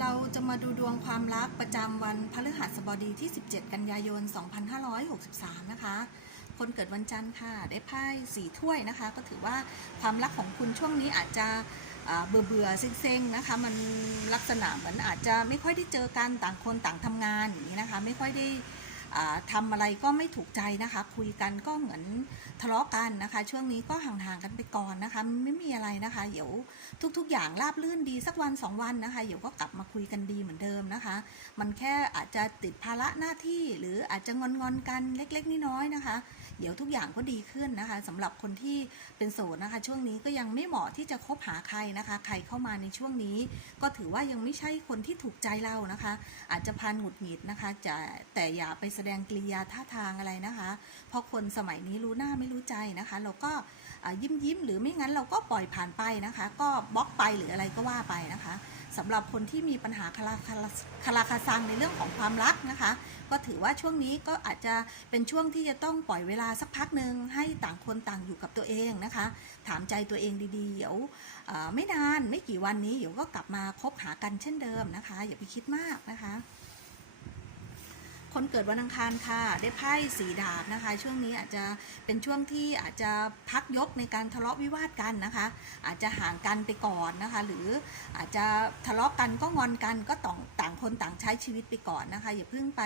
เราจะมาดูดวงความรักประจำวันพฤหัสบดีที่ 17 กันยายน 2563 นะคะ คนเกิดวันจันทร์ค่ะ ได้ไพ่สีถ้วยนะคะ ก็ถือว่าความรักของคุณช่วงนี้อาจจะเบื่อเบื่อๆเซ็งๆนะคะ มันลักษณะเหมือนอาจจะไม่ค่อยได้เจอกันต่างคนต่างทำงานอย่างนี้นะคะ ไม่ค่อยได้ ทำอะไรก็ไม่ถูกใจนะคะ คุยกันก็เหมือนทะเลาะกันนะคะ ช่วงนี้ก็ห่างๆกันไปก่อนนะคะไม่มีอะไรนะคะเดี๋ยวทุกๆ อย่างราบลื่นดีสักวันสองวันนะคะเดี๋ยวก็กลับมาคุยกันดีเหมือนเดิมนะคะ มันแค่อาจจะติดภาระหน้าที่หรืออาจจะงอนๆกันเล็กๆน้อยๆนะคะ เดี๋ยวทุกอย่างก็ดีขึ้นนะคะสำหรับคนที่เป็นโสดนะคะ ช่วงนี้ก็ยังไม่เหมาะที่จะคบหาใครนะคะ ใครเข้ามาในช่วงนี้ ก็ถือว่ายังไม่ใช่คนที่ถูกใจเรานะคะ อาจจะพันหงุดหงิดนะคะ จะแต่อย่าไปแสดงกิริยาท่าทางอะไรนะคะ เพราะคนสมัยนี้รู้หน้าไม่รู้ใจนะคะ เราก็ยิ้มยิ้มหรือไม่งั้นเราก็ปล่อยผ่านไปนะคะ ก็บล็อกไปหรืออะไรก็ว่าไปนะคะสำหรับคนที่มีปัญหาคาราคาราคาราคซังในเรื่องของความรักนะคะ ก็ถือว่าช่วงนี้ก็อาจจะเป็นช่วงที่จะต้องปล่อยเวลาสักพักหนึ่งให้ต่างคนต่างอยู่กับตัวเองนะคะ ถามใจตัวเองดีๆเดี๋ยวไม่นานไม่กี่วันนี้เดี๋ยวก็กลับมาคบหากันเช่นเดิมนะคะ อย่าไปคิดมากนะคะ คนเกิดวันอังคารค่ะ ได้ไพ่สีดาบนะคะ ช่วงนี้อาจจะเป็นช่วงที่อาจจะพักยกในการทะเลาะวิวาทกันนะคะ อาจจะห่างกันไปก่อนนะคะ หรืออาจจะทะเลาะกันก็งอนกันก็ต้องต่างคนต่างใช้ชีวิตไปก่อนนะคะ อย่าเพิ่งไป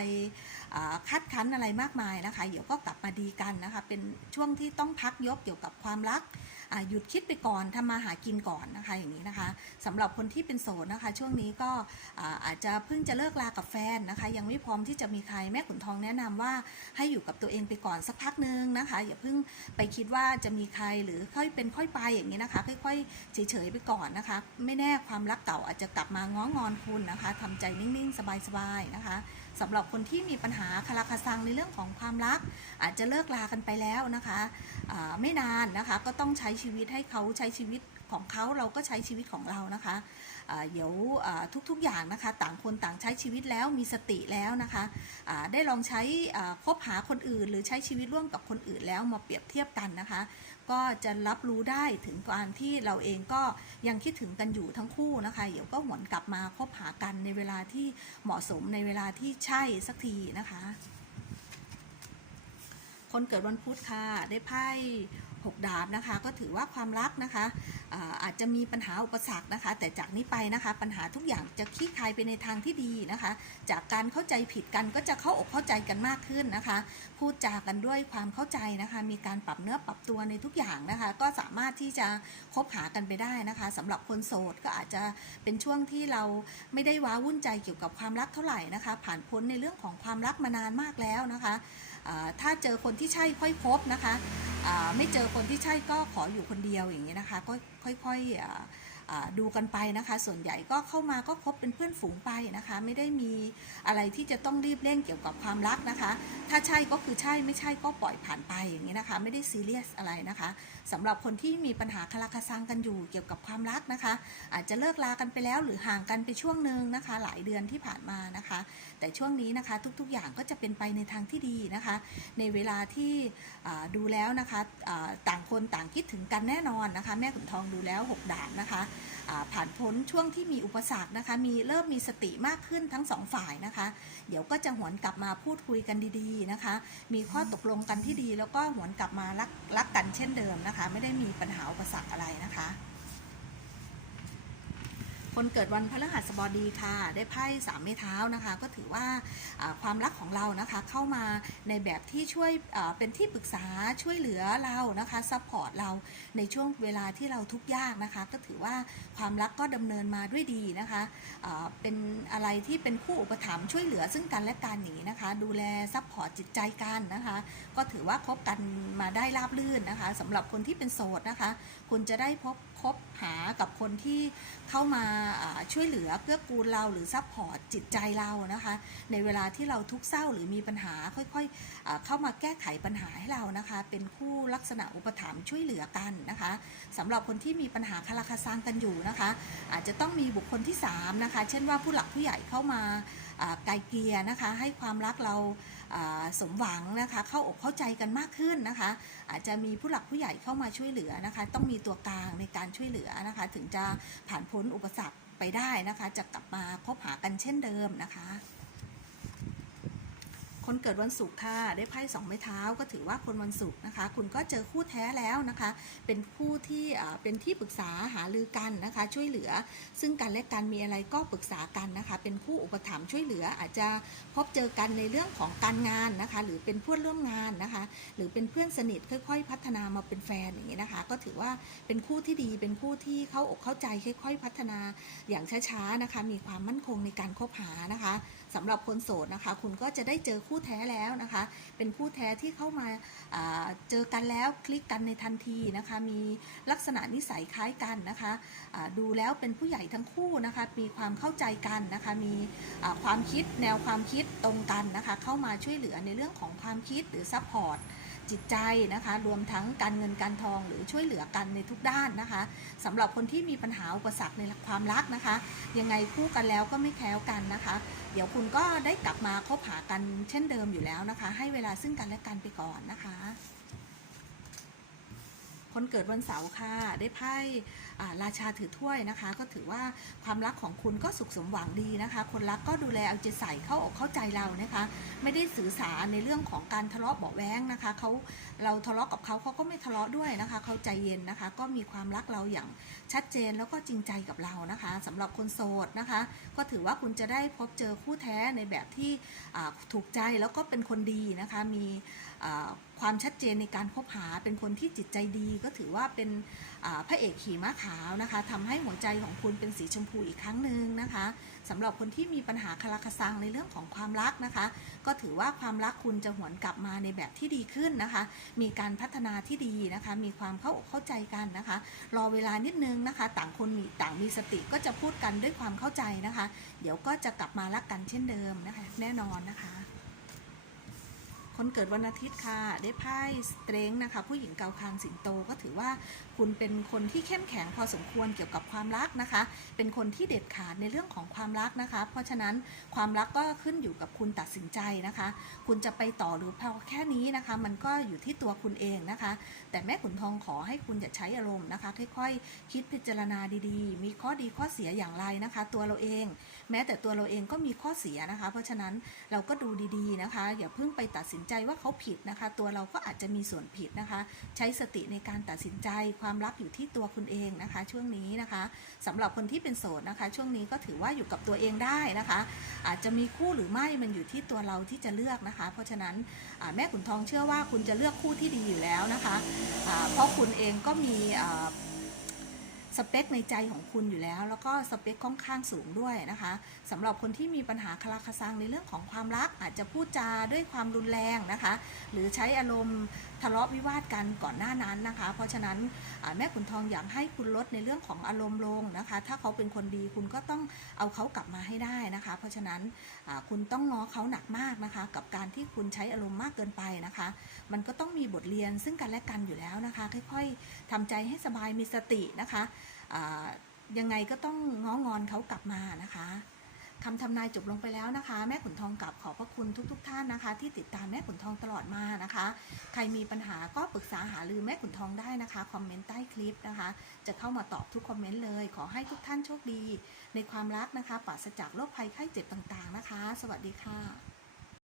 อ่าคัดคั้นอะไรมากมายนะคะ เดี๋ยวก็กลับมาดีกันนะคะ เป็นช่วงที่ต้องพักยกเกี่ยวกับความรัก หยุดคิดไปก่อนทำมาหากินก่อนนะคะอย่างนี้นะคะสำหรับคนที่เป็นโสดนะคะ ช่วงนี้ก็อาจจะเพิ่งจะเลิกลากับแฟนนะคะ ยังไม่พร้อมที่จะมีใครแม่ขุนทองแนะนำว่าให้อยู่กับตัวเองไปก่อนสักพักหนึงนะคะ อย่าเพิ่งไปคิดว่าจะมีใครหรือค่อยเป็นค่อยไปอย่างนี้นะคะ ค่อยๆเฉยๆไปก่อนนะคะ ไม่แน่ความรักเก่าอาจจะกลับมาง้องอนคุณนะคะทำใจนิ่งๆ สบายๆนะคะ สำหรับคนที่มีปัญหาคาราคาซังในเรื่องของความรัก อาจจะเลิกลากันไปแล้วนะคะไม่นานนะคะก็ต้องใช้ชีวิตให้เขาใช้ชีวิตของเขาเราก็ใช้ชีวิตของเรานะคะเดี๋ยวทุกๆอย่างนะคะต่างคนต่างใช้ชีวิตแล้วมีสติแล้วนะคะได้ลองใช้คบหาคนอื่น หรือใช้ชีวิตร่วมกับคนอื่นแล้วมาเปรียบเทียบกันนะคะ ก็จะรับรู้ได้ถึงการที่เราเองก็ยังคิดถึงกันอยู่ทั้งคู่นะคะเดี๋ยวก็หวนกลับมาคบหากันในเวลาที่เหมาะสมในเวลาที่ใช่สักทีนะคะ คนเกิดวันพุธค่ะได้ไพ่หกดาบนะคะ ก็ถือว่าความรักนะคะ อาจจะมีปัญหาอุปสรรคนะคะ แต่จากนี้ไปนะคะ ปัญหาทุกอย่างจะคลี่คลายไปในทางที่ดีนะคะ จากการเข้าใจผิดกันก็จะเข้าอกเข้าใจกันมากขึ้นนะคะ พูดจากันด้วยความเข้าใจนะคะ มีการปรับเนื้อปรับตัวในทุกอย่างนะคะ ก็สามารถที่จะคบหากันไปได้นะคะสำหรับคนโสดก็อาจจะเป็นช่วงที่เราไม่ได้ว้าวุ่นใจเกี่ยวกับความรักเท่าไหร่นะคะ ผ่านพ้นในเรื่องของความรักมานานมากแล้วนะคะ ถ้าเจอคนที่ใช่ค่อยพบนะคะไม่เจอคนที่ใช่ก็ขออยู่คนเดียวอย่างนี้ยนะคะก็ค่อยๆอ่อ่า ดูกันไปนะคะ ส่วนใหญ่ก็เข้ามาก็คบเป็นเพื่อนฝูงไปนะคะ ไม่ได้มีอะไรที่จะต้องรีบเร่งเกี่ยวกับความรักนะคะ ถ้าใช่ก็คือใช่ไม่ใช่ก็ปล่อยผ่านไปอย่างนี้นะคะ ไม่ได้ซีเรียสอะไรนะคะสำหรับคนที่มีปัญหาคาราคาซังกันอยู่เกี่ยวกับความรักนะคะ อาจจะเลิกลากันไปแล้วหรือห่างกันไปช่วงหนึ่งนะคะ หลายเดือนที่ผ่านมานะคะ แต่ช่วงนี้นะคะทุกๆอย่างก็จะเป็นไปในทางที่ดีนะคะ ในเวลาที่ดูแล้วนะคะต่างคนต่างคิดถึงกันแน่นอนนะคะ แม่ขุนทองดูแล้ว 6ด่านนะคะผ่านพ้นช่วงที่มีอุปสรรคนะคะ มีเริ่มมีสติมากขึ้นทั้งสองฝ่ายนะคะ เดี๋ยวก็จะหวนกลับมาพูดคุยกันดีๆนะคะ มีข้อตกลงกันที่ดี แล้วก็หวนกลับมารักรักกันเช่นเดิมนะคะ ไม่ได้มีปัญหาอุปสรรคอะไรนะคะ คนเกิดวันพฤหัสบดีค่ะ ได้ไพ่สามไม้เท้านะคะ ก็ถือว่าความรักของเรานะคะเข้ามาในแบบที่ช่วยเป็นที่ปรึกษาช่วยเหลือเรานะคะซัพพอร์ตเราในช่วงเวลาที่เราทุกข์ยากนะคะ ก็ถือว่าความรักก็ดำเนินมาด้วยดีนะคะเป็นอะไรที่เป็นคู่อุปถัมภ์ช่วยเหลือซึ่งกันและกันอย่างนี้นะคะ ดูแลซัพพอร์ตจิตใจกันนะคะ ก็ถือว่าคบกันมาได้ราบรื่นนะคะสำหรับคนที่เป็นโสดนะคะ คุณจะได้พบคบ หากับคนที่เข้ามาช่วยเหลือเกื้อกูลเราหรือซัพพอร์ตจิตใจเรานะคะ ในเวลาที่เราทุกข์เศร้าหรือมีปัญหาค่อยๆเข้ามาแก้ไขปัญหาให้เรานะคะ เป็นคู่ลักษณะอุปถัมภ์ช่วยเหลือกันนะคะสำหรับคนที่มีปัญหาคาราคาซังกันอยู่นะคะ อาจจะต้องมีบุคคลที่สามนะคะเช่นว่าผู้หลักผู้ใหญ่เข้ามาไกลเกลียนะคะ ให้ความรักเรา สมหวังนะคะ เข้าอกเข้าใจกันมากขึ้นนะคะ อาจจะมีผู้หลักผู้ใหญ่เข้ามาช่วยเหลือนะคะ ต้องมีตัวกลางในการช่วยเหลือนะคะ ถึงจะผ่านพ้นอุปสรรคไปได้นะคะ จะกลับมาคบหากันเช่นเดิมนะคะ คนเกิดวันศุกร์ค่ะ ได้ไพ่สองไม้เท้าก็ถือว่าคนวันศุกร์นะคะ คุณก็เจอคู่แท้แล้วนะคะ เป็นคู่ที่เป็นที่ปรึกษาหารือกันนะคะ ช่วยเหลือ ซึ่งกันและกันมีอะไรก็ปรึกษากันนะคะ เป็นคู่อุปถัมภ์ช่วยเหลืออาจจะพบเจอกันในเรื่องของการงานนะคะ หรือเป็นเพื่อนร่วมงานนะคะ หรือเป็นเพื่อนสนิทค่อย ๆ พัฒนามาเป็นแฟนอย่างนี้นะคะ ก็ถือว่าเป็นคู่ที่ดีเป็นคู่ที่เข้าอกเข้าใจค่อย ๆ พัฒนาอย่างช้าๆนะคะ มีความมั่นคงในการคบหานะคะสำหรับคนโสดนะคะ คุณก็จะได้เจอคู่แท้แล้วนะคะ เป็นคู่แท้ที่เข้ามาาเจอกันแล้วคลิกกันในทันทีนะคะ มีลักษณะนิสัยคล้ายกันนะคะดูแล้วเป็นผู้ใหญ่ทั้งคู่นะคะ มีความเข้าใจกันนะคะ มีความคิดแนวความคิดตรงกันนะคะ เข้ามาช่วยเหลือในเรื่องของความคิดหรือซัพพอร์ต จิตใจนะคะ รวมทั้งการเงินการทองหรือช่วยเหลือกันในทุกด้านนะคะสำหรับคนที่มีปัญหาอุปสรรคในความรักนะคะ ยังไงคู่กันแล้วก็ไม่แคล้วกันนะคะ เดี๋ยวคุณก็ได้กลับมาคบหากันเช่นเดิมอยู่แล้วนะคะ ให้เวลาซึ่งกันและกันไปก่อนนะคะ คนเกิดวันเสาร์ค่ะ ได้ไพ่ราชาถือถ้วยนะคะ ก็ถือว่าความรักของคุณก็สุขสมหวังดีนะคะ คนรักก็ดูแลเอาใจใส่เข้าอกเข้าใจเรานะคะ ไม่ได้สื่อสารในเรื่องของการทะเลาะเบาะแว้งนะคะเขาเราทะเลาะกับเขาเขาก็ไม่ทะเลาะด้วยนะคะเขาใจเย็นนะคะ ก็มีความรักเราอย่างชัดเจนแล้วก็จริงใจกับเรานะคะสำหรับคนโสดนะคะ ก็ถือว่าคุณจะได้พบเจอคู่แท้ในแบบที่ถูกใจแล้วก็เป็นคนดีนะคะมี ความชัดเจนในการคบหาเป็นคนที่จิตใจดีก็ถือว่าเป็นพระเอกขี่ม้าขาวนะคะทำให้หัวใจของคุณเป็นสีชมพูอีกครั้งหนึ่งนะคะสำหรับคนที่มีปัญหาคาราคาซังในเรื่องของความรักนะคะ ก็ถือว่าความรักคุณจะหวนกลับมาในแบบที่ดีขึ้นนะคะ มีการพัฒนาที่ดีนะคะ มีความเข้าอกเข้าใจกันนะคะ รอเวลานิดนึงนะคะ ต่างคนมีต่างมีสติก็จะพูดกันด้วยความเข้าใจนะคะ เดี๋ยวก็จะกลับมารักกันเช่นเดิมนะคะ แน่นอนนะคะ คนเกิดวันอาทิตย์ค่ะ ได้ไพ่สเตรงนะคะ ผู้หญิงเกาคางสิงโตก็ถือว่าคุณเป็นคนที่เข้มแข็งพอสมควรเกี่ยวกับความรักนะคะ เป็นคนที่เด็ดขาดในเรื่องของความรักนะคะ เพราะฉะนั้นความรักก็ขึ้นอยู่กับคุณตัดสินใจนะคะ คุณจะไปต่อหรือพอแค่นี้นะคะ มันก็อยู่ที่ตัวคุณเองนะคะ แต่แม่ขุนทองขอให้คุณอย่าใช้อารมณ์นะคะ ค่อยๆ คิดพิจารณาดีๆ มีข้อดีข้อเสียอย่างไรนะคะ ตัวเราเอง แม้แต่ตัวเราเองก็มีข้อเสียนะคะ เพราะฉะนั้นเราก็ดูดีๆนะคะ อย่าเพิ่งไปตัดสินใจว่าเขาผิดนะคะ ตัวเราก็อาจจะมีส่วนผิดนะคะ ใช้สติในการตัดสินใจความรักอยู่ที่ตัวคุณเองนะคะ ช่วงนี้นะคะสำหรับคนที่เป็นโสดนะคะ ช่วงนี้ก็ถือว่าอยู่กับตัวเองได้นะคะ อาจจะมีคู่หรือไม่มันอยู่ที่ตัวเราที่จะเลือกนะคะ เพราะฉะนั้นแม่ขุนทองเชื่อว่าคุณจะเลือกคู่ที่ดีอยู่แล้วนะคะอ่าเพราะคุณเองก็มี สเปคในใจของคุณอยู่แล้ว แล้วก็สเปคค่อนข้างสูงด้วยนะคะสำหรับคนที่มีปัญหาคาราคาซังในเรื่องของความรักอาจจะพูดจาด้วยความรุนแรงนะคะ หรือใช้อารมณ์ ทะเลาะวิวาทกันก่อนหน้านั้นนะคะ เพราะฉะนั้นแม่ขุนทองอยากให้คุณลดในเรื่องของอารมณ์ลงนะคะ ถ้าเขาเป็นคนดีคุณก็ต้องเอาเขากลับมาให้ได้นะคะ เพราะฉะนั้นคุณต้องง้อเขาหนักมากนะคะ กับการที่คุณใช้อารมณ์มากเกินไปนะคะ มันก็ต้องมีบทเรียนซึ่งกันและกันอยู่แล้วนะคะ ค่อยๆทำใจให้สบายมีสตินะคะยังไงก็ต้องง้องอนเขากลับมานะคะ คำทำนายจบลงไปแล้วนะคะ แม่ขุนทองกลับขอบพระคุณทุกๆทท่านนะคะ ที่ติดตามแม่ขุนทองตลอดมานะคะ ใครมีปัญหาก็ปรึกษาหารือแม่ขุนทองได้นะคะคอมเมนต์ใต้คลิปนะคะ จะเข้ามาตอบทุกคอมเมนต์เลย ขอให้ทุกท่านโชคดี ในความรักนะคะปราศจากโรคภัยไข้เจ็บต่างๆนะคะ สวัสดีค่ะ